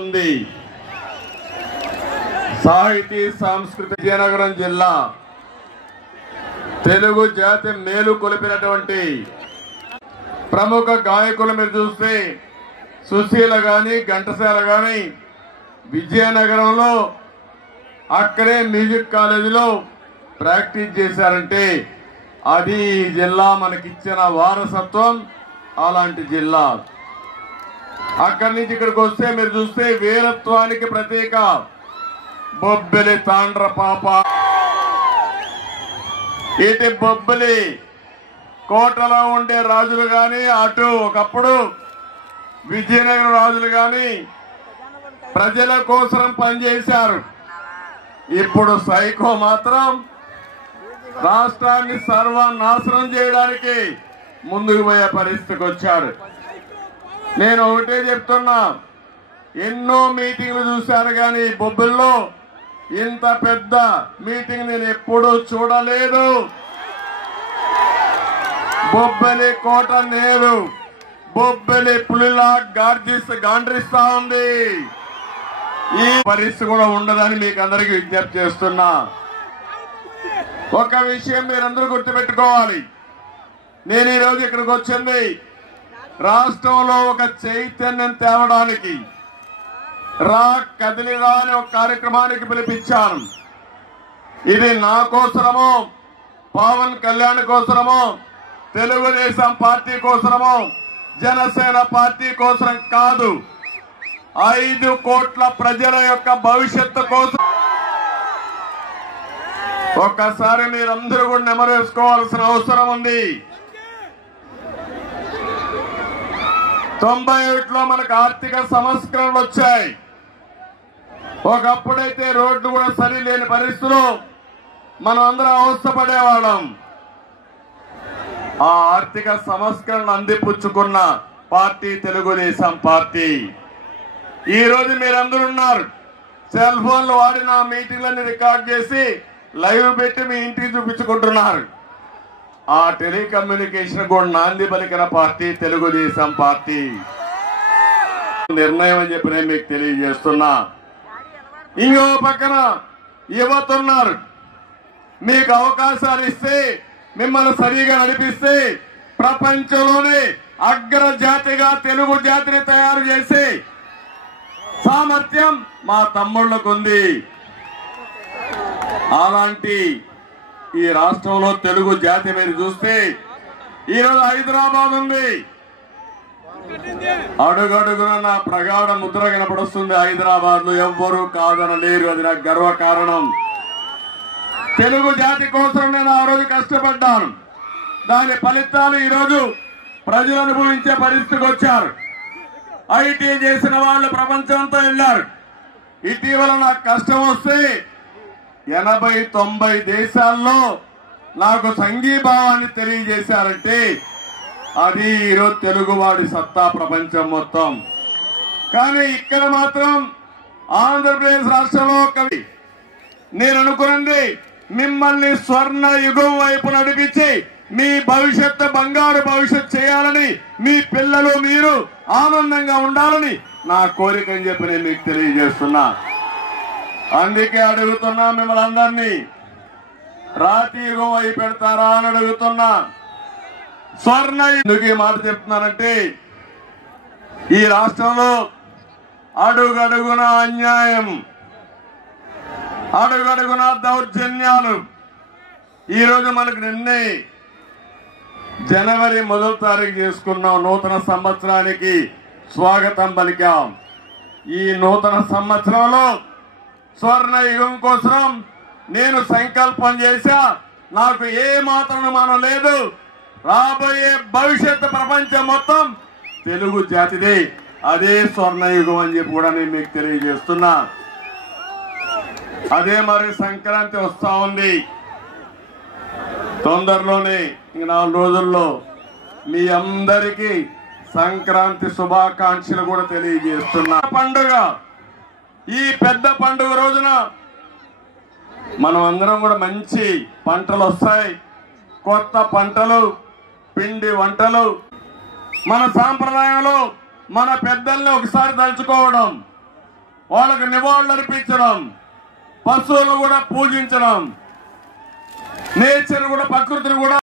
ఉంది. సాహితీ సాంస్కృతిక విజయనగరం జిల్లా తెలుగు జాతి మేలు కొలిపినటువంటి ప్రముఖ గాయకులు మీరు చూస్తే సుశీల గాని ఘంటసాల గాని విజయనగరంలో అక్కడే మ్యూజిక్ కాలేజీలో ప్రాక్టీస్ చేశారంటే అది ఈ జిల్లా మనకిచ్చిన వారసత్వం. అలాంటి జిల్లా అక్కడి నుంచి ఇక్కడికి వస్తే మీరు చూస్తే వీరత్వానికి ప్రతీక బొబ్బిలి తాండ్ర పాప. ఇటు బొబ్బిలి కోటలో ఉండే రాజులు గాని అటు ఒకప్పుడు విజయనగరం రాజులు గాని ప్రజల కోసం పనిచేశారు. ఇప్పుడు సైకో మాత్రం రాష్ట్రాన్ని సర్వనాశనం చేయడానికి ముందుకు పోయే పరిస్థితికి వచ్చారు. నేను ఒకటే చెప్తున్నా, ఎన్నో మీటింగ్లు చూశాను కానీ బొబ్బిల్లో ఇంత పెద్ద మీటింగ్ నేను ఎప్పుడూ చూడలేదు. బొబ్బిలి కోట నేరు బొబ్బిలి పులిలా గాండ్రిస్తా ఉంది. ఈ పరిస్థితి కూడా ఉండదని మీకు అందరికీ విజ్ఞప్తి చేస్తున్నా. ఒక విషయం మీరందరూ గుర్తుపెట్టుకోవాలి, నేను ఈరోజు ఇక్కడికి వచ్చింది రాష్ట్రంలో ఒక చైతన్యం తేవడానికి, రా కదిలిరా అనే ఒక కార్యక్రమానికి పిలిపించాను. ఇది నా కోసమో పవన్ కళ్యాణ్ కోసమో తెలుగుదేశం పార్టీ కోసమో జనసేన పార్టీ కోసం కాదు, 5 కోట్ల ప్రజల యొక్క భవిష్యత్తు కోసం. ఒక్కసారి మీరందరూ కూడా నెమరు వేసుకోవాల్సిన అవసరం ఉంది. 91లో మనకు ఆర్థిక సంస్కరణలు వచ్చాయి. ఒకప్పుడైతే రోడ్లు కూడా సరిలేని పరిస్థితులు మనం అందరం అవస్థపడేవాళ్ళం. ఆ ఆర్థిక సంస్కరణలు అందిపుచ్చుకున్న పార్టీ తెలుగుదేశం పార్టీ. ఈ రోజు మీరందరూ ఉన్నారు, సెల్ ఫోన్లు వాడి నా మీటింగ్లన్నీ రికార్డ్ చేసి లైవ్ పెట్టి మీ ఇంటికి చూపించుకుంటున్నారు. ఆ టెలికమ్యూనికేషన్ కూడా నాంది పలికిన పార్టీ తెలుగుదేశం పార్టీ. నిర్ణయం అని చెప్పి నేను మీకు తెలియజేస్తున్నా. ఇంకో పక్కన యువత ఉన్నారు, మీకు అవకాశాలు ఇస్తే మిమ్మల్ని సరిగా నడిపిస్తే ప్రపంచంలోనే అగ్రజాతిగా తెలుగు జాతిని తయారు చేసి సామర్థ్యం మా తమ్ముళ్లకు ఉంది. అలాంటి ఈ రాష్ట్రంలో తెలుగు జాతి మీరు చూస్తే ఈరోజు హైదరాబాద్ ఉంది, అడుగడుగున నా ప్రగాఢ ముద్ర కనపడుస్తుంది. హైదరాబాద్ లో ఎవ్వరూ కాదనలేరు, అది నాకు గర్వ కారణం. తెలుగు జాతి కోసం నేను ఆ రోజు కష్టపడ్డాను, దాని ఫలితాలు ఈరోజు ప్రజలు అనుభవించే పరిస్థితికి వచ్చారు. ఐటీ చేసిన వాళ్ళు ప్రపంచంతో వెళ్లారు. ఇటీవల నాకు కష్టం వస్తే 80-90 దేశాల్లో నాకు సంఘీభావాన్ని తెలియజేశారంటే అది ఈరోజు తెలుగువాడి సత్తా ప్రపంచం మొత్తం. కానీ ఇక్కడ మాత్రం ఆంధ్రప్రదేశ్ రాష్ట్రంలో కవి నేను అనుకున్నది మిమ్మల్ని స్వర్ణ యుగం వైపు నడిపించి మీ భవిష్యత్తు బంగారు భవిష్యత్తు చేయాలని, మీ పిల్లలు మీరు ఆనందంగా ఉండాలని నా కోరిక అని చెప్పి నేను మీకు తెలియజేస్తున్నా. అందుకే అడుగుతున్నా మిమ్మల్ని అందరినీ, రాతి యుగం వైపు పెడతారా అని అడుగుతున్నా. స్వర్ణ ఎందుకు ఈ మాట చెప్తున్నానంటే ఈ రాష్ట్రంలో అడుగడుగున అన్యాయం, అడుగడుగున దౌర్జన్యాలు. ఈరోజు మనకు నిన్నే జనవరి 1వ తారీఖు చేసుకున్నాం, నూతన సంవత్సరానికి స్వాగతం పలికాం. ఈ నూతన సంవత్సరంలో స్వర్ణ యుగం కోసం నేను సంకల్పం చేశా. నాకు ఏ మాత్రం అనుమానం లేదు, రాబోయే భవిష్యత్తు ప్రపంచం మొత్తం తెలుగు జాతిదే, అదే స్వర్ణ యుగం అని చెప్పి కూడా నేను మీకు తెలియజేస్తున్నా. అదే మరి సంక్రాంతి వస్తా ఉంది తొందరలోనే, ఇంక 4 రోజుల్లో మీ అందరికీ సంక్రాంతి శుభాకాంక్షలు కూడా తెలియజేస్తున్నా. పండుగ, ఈ పెద్ద పండుగ రోజున మనం అందరం కూడా మంచి పంటలు వస్తాయి, కొత్త పంటలు, పిండి వంటలు. మన సాంప్రదాయంలో మన పెద్దల్ని ఒకసారి తలుచుకోవడం, వాళ్ళకు నివాళులు అర్పించడం, పశువులను కూడా పూజించడం, నేచర్ కూడా, ప్రకృతిని కూడా